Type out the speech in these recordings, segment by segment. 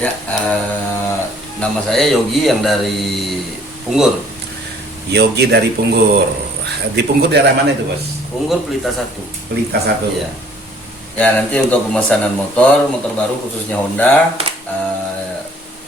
Ya, nama saya Yogi yang dari Punggur. Yogi dari Punggur. Di Punggur daerah mana itu, Bos? Punggur Pelita 1. Pelita 1. Iya. Ya, nanti untuk pemesanan motor baru khususnya Honda,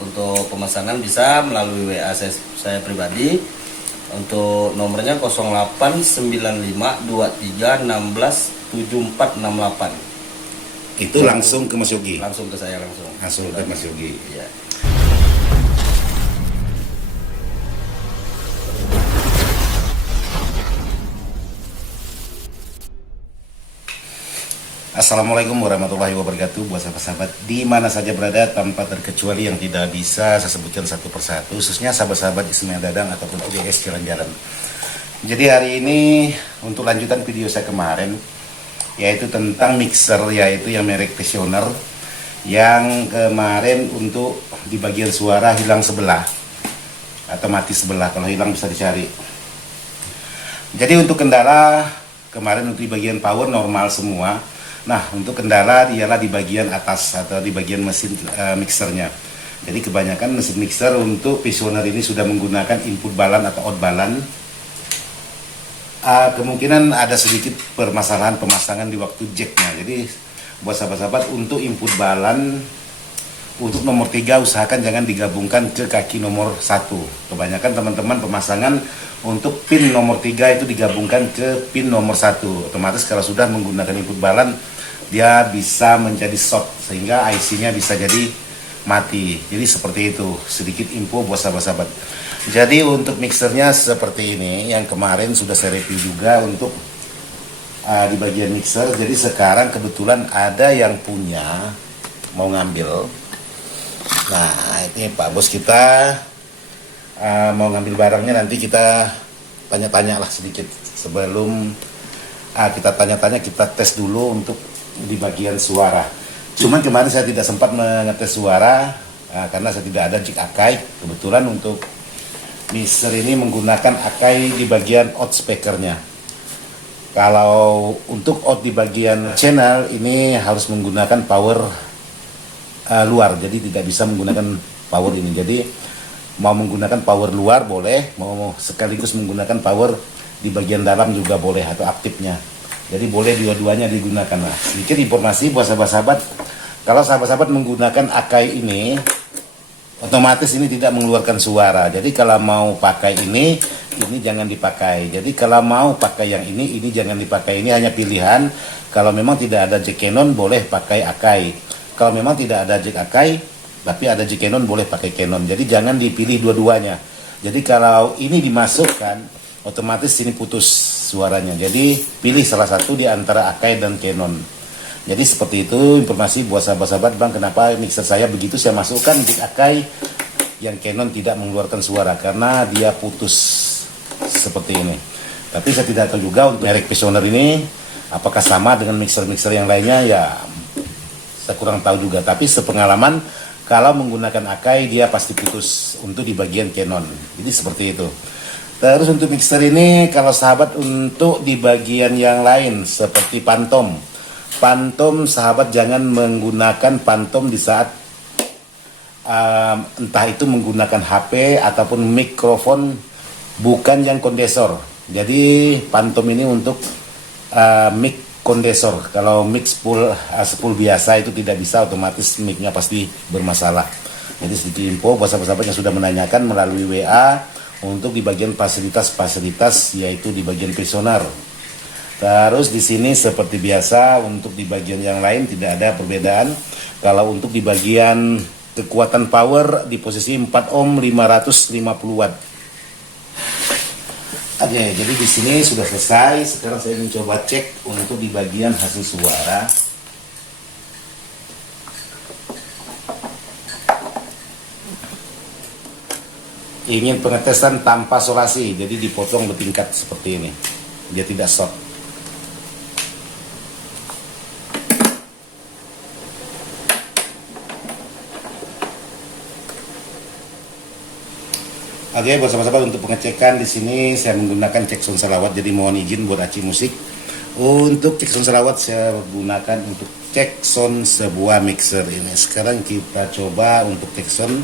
untuk pemesanan bisa melalui WA saya pribadi. Untuk nomornya 089523167468. Itu langsung ke Mas Yogi. Langsung ke saya langsung. Langsung ke Mas Yogi. Iya. Assalamualaikum warahmatullahi wabarakatuh. Buat sahabat-sahabat di mana saja berada tanpa terkecuali yang tidak bisa saya sebutkan satu persatu, khususnya sahabat-sahabat Ismail Dadang ataupun OGS Jalan-Jalan. Jadi hari ini untuk lanjutan video saya kemarin, yaitu tentang mixer, yaitu yang merek Pioneer, yang kemarin untuk di bagian suara hilang sebelah atau mati sebelah. Kalau hilang bisa dicari. Jadi untuk kendala kemarin untuk di bagian power normal semua. Nah, untuk kendala ialah di bagian atas atau di bagian mesin mixernya. Jadi kebanyakan mesin mixer untuk Pioneer ini sudah menggunakan input balan atau out balan. Kemungkinan ada sedikit permasalahan pemasangan di waktu jacknya. Jadi buat sahabat-sahabat, untuk input balan untuk nomor 3 usahakan jangan digabungkan ke kaki nomor 1. Kebanyakan teman-teman pemasangan untuk pin nomor 3 itu digabungkan ke pin nomor 1. Otomatis kalau sudah menggunakan input balan, dia bisa menjadi short sehingga IC-nya bisa jadi mati. Jadi seperti itu, sedikit info buat sahabat-sahabat. Jadi untuk mixernya seperti ini, yang kemarin sudah saya review juga untuk di bagian mixer. Jadi sekarang kebetulan ada yang punya mau ngambil. Nah, ini Pak Bos kita mau ngambil barangnya, nanti kita tanya-tanya lah sedikit sebelum kita tanya-tanya, kita tes dulu untuk di bagian suara. Cuman kemarin saya tidak sempat mengetes suara karena saya tidak ada jack Akai. Kebetulan untuk mixer ini menggunakan Akai di bagian out speakernya. Kalau untuk out di bagian channel ini harus menggunakan power luar, jadi tidak bisa menggunakan power ini. Jadi mau menggunakan power luar boleh, mau sekaligus menggunakan power di bagian dalam juga boleh atau aktifnya. Jadi boleh dua-duanya digunakan. Nah, sedikit informasi buat sahabat-sahabat, kalau sahabat-sahabat menggunakan Akai ini, otomatis ini tidak mengeluarkan suara. Jadi kalau mau pakai ini jangan dipakai. Jadi kalau mau pakai yang ini jangan dipakai. Ini hanya pilihan. Kalau memang tidak ada jack Canon boleh pakai Akai. Kalau memang tidak ada jack Akai tapi ada jack Canon boleh pakai Canon. Jadi jangan dipilih dua-duanya. Jadi kalau ini dimasukkan otomatis ini putus suaranya. Jadi pilih salah satu di antara Akai dan Canon. Jadi seperti itu informasi buat sahabat-sahabat, Bang, kenapa mixer saya begitu saya masukkan jack Akai yang Canon tidak mengeluarkan suara karena dia putus seperti ini. Tapi saya tidak tahu juga untuk merek Pioneer ini apakah sama dengan mixer-mixer yang lainnya, ya saya kurang tahu juga. Tapi sepengalaman kalau menggunakan Akai dia pasti putus untuk di bagian Canon. Jadi seperti itu. Terus untuk mixer ini kalau sahabat untuk di bagian yang lain seperti Phantom sahabat jangan menggunakan Phantom di saat entah itu menggunakan HP ataupun mikrofon bukan yang kondensor. Jadi Phantom ini untuk mic kondensor. Kalau mic spool biasa itu tidak bisa, otomatis micnya pasti bermasalah. Jadi sedikit info buat sahabat-sahabat yang sudah menanyakan melalui WA untuk di bagian fasilitas yaitu di bagian Pioneer. Terus di sini seperti biasa untuk di bagian yang lain tidak ada perbedaan. Kalau untuk di bagian kekuatan power di posisi 4 ohm 550 watt. Oke, jadi di sini sudah selesai. Sekarang saya mencoba cek untuk di bagian hasil suara. Ingin pengetesan tanpa solasi, jadi dipotong bertingkat seperti ini. Dia tidak short. Oke, buat sahabat-sahabat untuk pengecekan di sini saya menggunakan cek sound salawat, jadi mohon izin buat Aci Musik Untuk cek sound selawat saya gunakan untuk cek sound sebuah mixer ini. Sekarang kita coba untuk cek sound.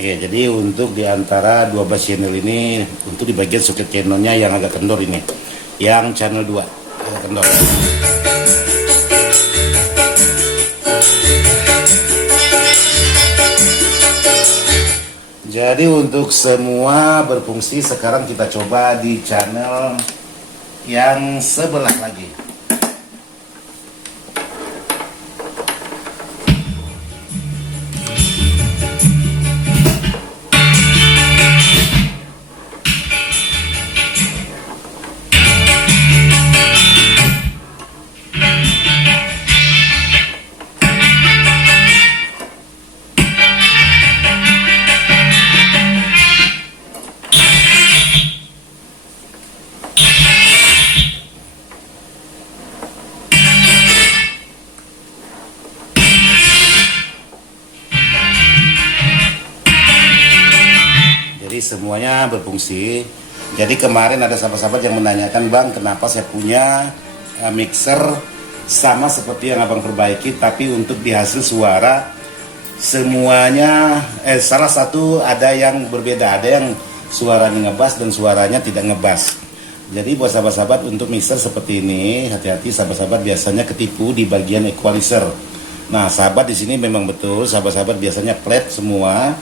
Oke, jadi untuk di antara 12 channel ini, untuk di bagian soket Canonnya yang agak kendor ini, yang channel 2 agak kendor. Jadi untuk semua berfungsi. Sekarang kita coba di channel yang sebelah lagi. Semuanya berfungsi. Jadi kemarin ada sahabat-sahabat yang menanyakan, Bang, kenapa saya punya mixer sama seperti yang Abang perbaiki, tapi untuk di hasil suara semuanya salah satu ada yang berbeda, ada yang suaranya ngebas dan suaranya tidak ngebas. Jadi buat sahabat-sahabat untuk mixer seperti ini, hati-hati sahabat-sahabat biasanya ketipu di bagian equalizer. Nah, sahabat di sini memang betul, sahabat-sahabat biasanya flat semua,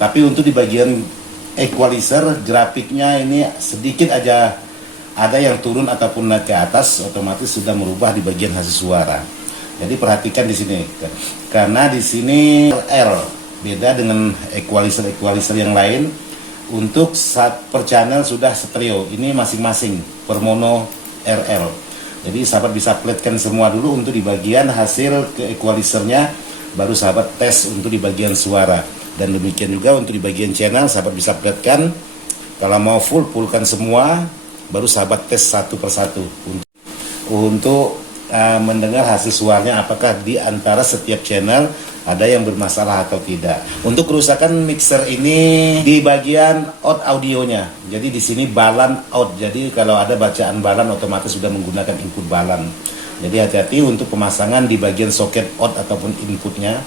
tapi untuk di bagian equalizer grafiknya ini sedikit aja ada yang turun ataupun naik ke atas, otomatis sudah merubah di bagian hasil suara. Jadi perhatikan di sini, karena di sini RL beda dengan equalizer yang lain. Untuk per channel sudah stereo, ini masing-masing per mono RL. Jadi sahabat bisa flatkan semua dulu untuk di bagian hasil ke equalizernya, baru sahabat tes untuk di bagian suara. Dan demikian juga untuk di bagian channel, sahabat bisa flatkan. Kalau mau fullkan semua, baru sahabat tes satu persatu untuk mendengar hasil suaranya, apakah di antara setiap channel ada yang bermasalah atau tidak. Untuk kerusakan mixer ini di bagian out audionya. Jadi di sini balan out. Jadi kalau ada bacaan balan, otomatis sudah menggunakan input balan. Jadi hati-hati untuk pemasangan di bagian soket out ataupun inputnya.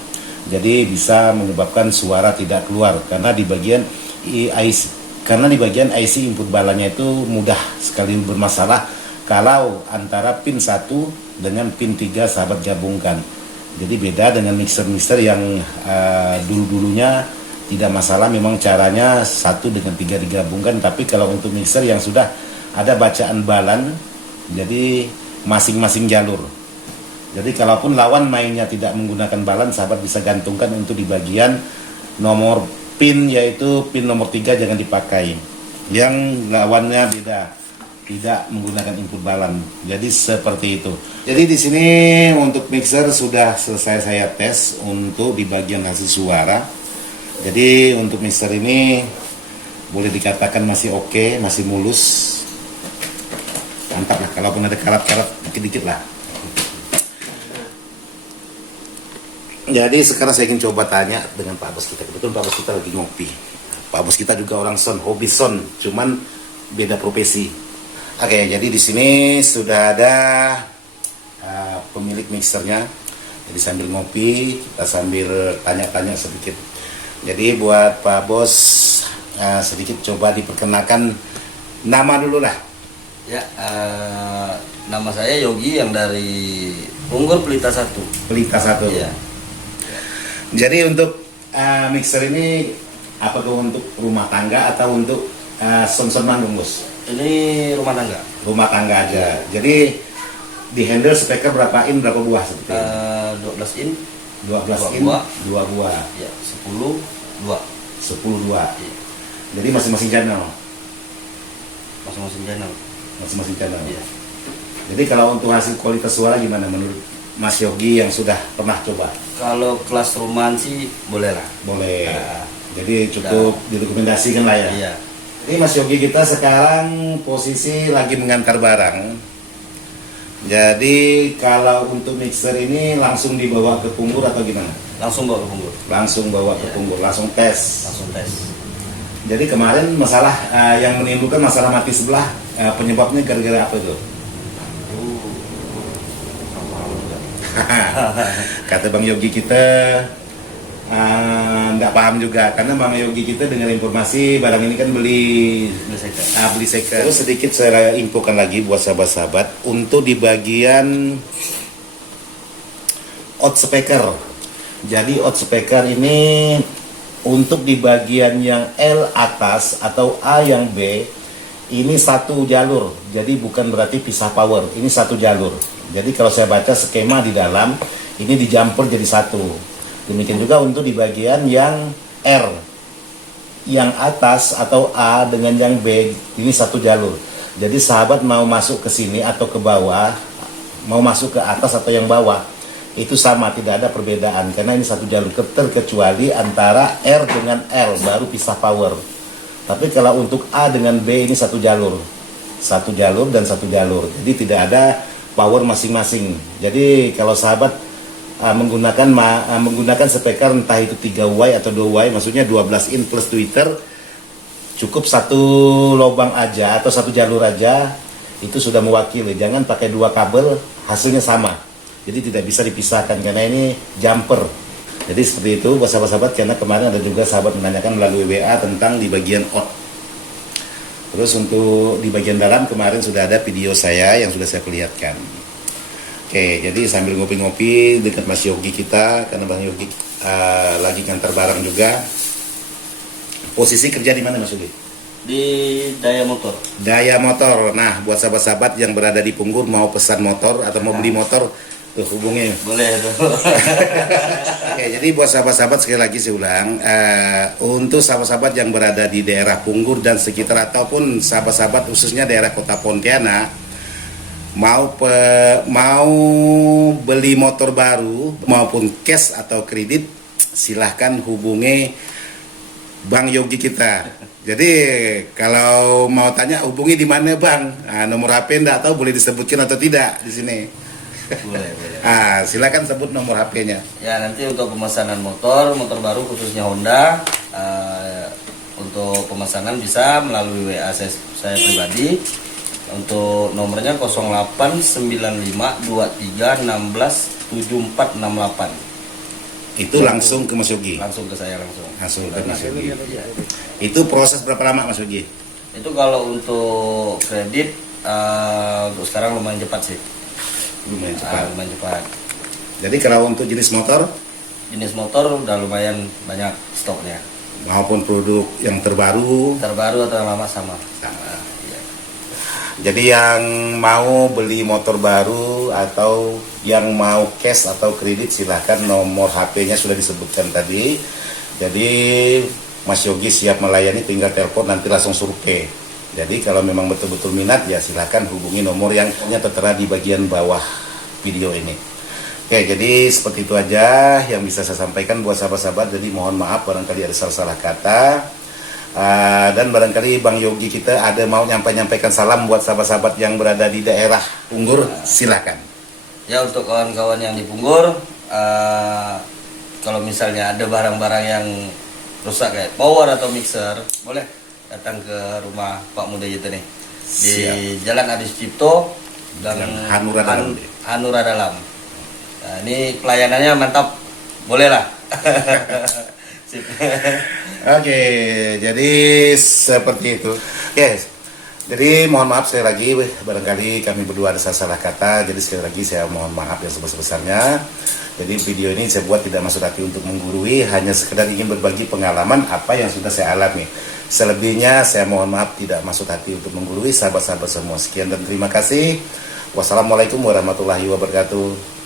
Jadi bisa menyebabkan suara tidak keluar karena di bagian IC input balannya itu mudah sekali bermasalah kalau antara pin 1 dengan pin 3 sahabat gabungkan. Jadi beda dengan mixer-mixer yang dulu-dulunya tidak masalah, memang caranya 1 dengan 3 digabungkan. Tapi kalau untuk mixer yang sudah ada bacaan balan, jadi masing-masing jalur. Jadi kalaupun lawan mainnya tidak menggunakan balan, sahabat bisa gantungkan untuk di bagian nomor pin, yaitu pin nomor 3 jangan dipakai. Yang lawannya beda, tidak menggunakan input balan. Jadi seperti itu. Jadi di sini untuk mixer sudah selesai saya tes untuk di bagian hasil suara. Jadi untuk mixer ini boleh dikatakan masih oke, masih mulus. Mantap lah, kalaupun ada karat-karat dikit-dikit lah. Jadi sekarang saya ingin coba tanya dengan Pak Bos kita. Kebetulan Pak Bos kita lagi ngopi. Pak Bos kita juga orang sound, hobi sound, cuman beda profesi. Oke, jadi di sini sudah ada pemilik mixernya. Jadi sambil ngopi, kita sambil tanya-tanya sedikit. Jadi buat Pak Bos, sedikit coba diperkenalkan nama dulu lah. Ya, nama saya Yogi yang dari Punggur Pelita 1. Pelita 1. Iya. Jadi untuk mixer ini apakah untuk rumah tangga atau untuk sound manggung, Bos? Ini rumah tangga. Rumah tangga aja. Jadi di handle speaker berapa in, berapa buah seperti ini? 12 in, 12 dua in, buah. 2 buah, ya 10 2. 10 2. Iya. Jadi masing-masing channel. Masing-masing channel. Masing-masing channel. Iya. Jadi kalau untuk hasil kualitas suara gimana menurut Mas Yogi yang sudah pernah coba? Kalau kelas rumahan sih boleh lah. Boleh. Nah, Jadi cukup didokumentasikan lah ya. Iya. Ini Mas Yogi kita sekarang posisi lagi mengantar barang. Jadi kalau untuk mixer ini langsung dibawa ke Punggur atau gimana? Langsung bawa ke Punggur. Langsung bawa ke Iya. Punggur, langsung tes. Langsung tes. Jadi kemarin masalah yang menimbulkan masalah mati sebelah, penyebabnya gara-gara apa itu? Kata Bang Yogi kita nggak paham juga, karena Bang Yogi kita dengar informasi barang ini kan beli beli second. Terus sedikit saya infokan lagi buat sahabat-sahabat untuk di bagian out speaker. Jadi out speaker ini untuk di bagian yang L atas atau A yang B ini satu jalur. Jadi bukan berarti pisah power. Ini satu jalur. Jadi kalau saya baca skema di dalam ini di jumper jadi satu. Demikian juga untuk di bagian yang R, yang atas atau A dengan yang B ini satu jalur. Jadi sahabat mau masuk ke sini atau ke bawah, mau masuk ke atas atau yang bawah, itu sama, tidak ada perbedaan karena ini satu jalur, terkecuali antara R dengan L baru pisah power. Tapi kalau untuk A dengan B ini satu jalur dan satu jalur, jadi tidak ada power masing-masing. Jadi kalau sahabat menggunakan speaker entah itu 3Y atau 2Y, maksudnya 12 in plus tweeter, cukup satu lubang aja atau satu jalur aja itu sudah mewakili. Jangan pakai dua kabel, hasilnya sama. Jadi tidak bisa dipisahkan karena ini jumper. Jadi seperti itu buat sahabat-sahabat, karena kemarin ada juga sahabat menanyakan melalui WA tentang di bagian out. Terus untuk di bagian dalam kemarin sudah ada video saya yang sudah saya perlihatkan. Oke, jadi sambil ngopi-ngopi dekat Mas Yogi kita, karena Bang Yogi lagi ngantar barang juga. Posisi kerja di mana Mas Yogi? Di Daya Motor. Daya Motor. Nah, buat sahabat-sahabat yang berada di Punggur mau pesan motor atau mau beli motor, tuh hubungi. Boleh. Oke, jadi buat sahabat-sahabat sekali lagi saya ulang, untuk sahabat-sahabat yang berada di daerah Punggur dan sekitar ataupun sahabat-sahabat khususnya daerah Kota Pontianak, mau beli motor baru maupun cash atau kredit, silahkan hubungi Bang Yogi kita. Jadi kalau mau tanya hubungi di mana Bang, nomor HP enggak tahu boleh disebutkan atau tidak di sini. Boleh. Silakan sebut nomor HP-nya. Ya, nanti untuk pemesanan motor baru khususnya Honda, untuk pemesanan bisa melalui WA saya pribadi. Untuk nomornya 089523167468. Itu langsung ke Mas Yogi. Langsung ke saya langsung. Langsung ke Mas Yogi. Itu proses berapa lama Mas Yogi? Itu kalau untuk kredit untuk sekarang lumayan cepat sih. Lumayan cepat. Lumayan cepat. Jadi kalau untuk jenis motor Udah lumayan banyak stoknya. maupun produk yang terbaru Terbaru atau yang lama sama. sama. Iya. Jadi yang mau beli motor baru atau yang mau cash atau kredit, silahkan, nomor HP-nya sudah disebutkan tadi. Jadi Mas Yogi siap melayani, tinggal telepon nanti langsung survei. Jadi kalau memang betul-betul minat ya silahkan hubungi nomor yang tertera di bagian bawah video ini. Oke, jadi seperti itu aja yang bisa saya sampaikan buat sahabat-sahabat. Jadi mohon maaf barangkali ada salah-salah kata. Dan barangkali Bang Yogi kita ada mau nyampaikan salam buat sahabat-sahabat yang berada di daerah Punggur, silakan. Ya, untuk kawan-kawan yang di Punggur, kalau misalnya ada barang-barang yang rusak kayak power atau mixer, boleh datang ke rumah Pak Muda itu nih. di Siap. Jalan Adi Sucipto dan Jalan Hanura Dalam. Hanura Dalam. Nah, ini pelayanannya mantap, boleh lah. Sip. Oke, jadi seperti itu. Yes. Jadi mohon maaf sekali lagi, barangkali kami berdua ada salah kata. Jadi sekali lagi saya mohon maaf yang sebesar-besarnya. Jadi video ini saya buat tidak maksud hati untuk menggurui, hanya sekedar ingin berbagi pengalaman apa yang sudah saya alami. Selebihnya saya mohon maaf tidak maksud hati untuk menggurui sahabat-sahabat semua. Sekian dan terima kasih. Wassalamualaikum warahmatullahi wabarakatuh.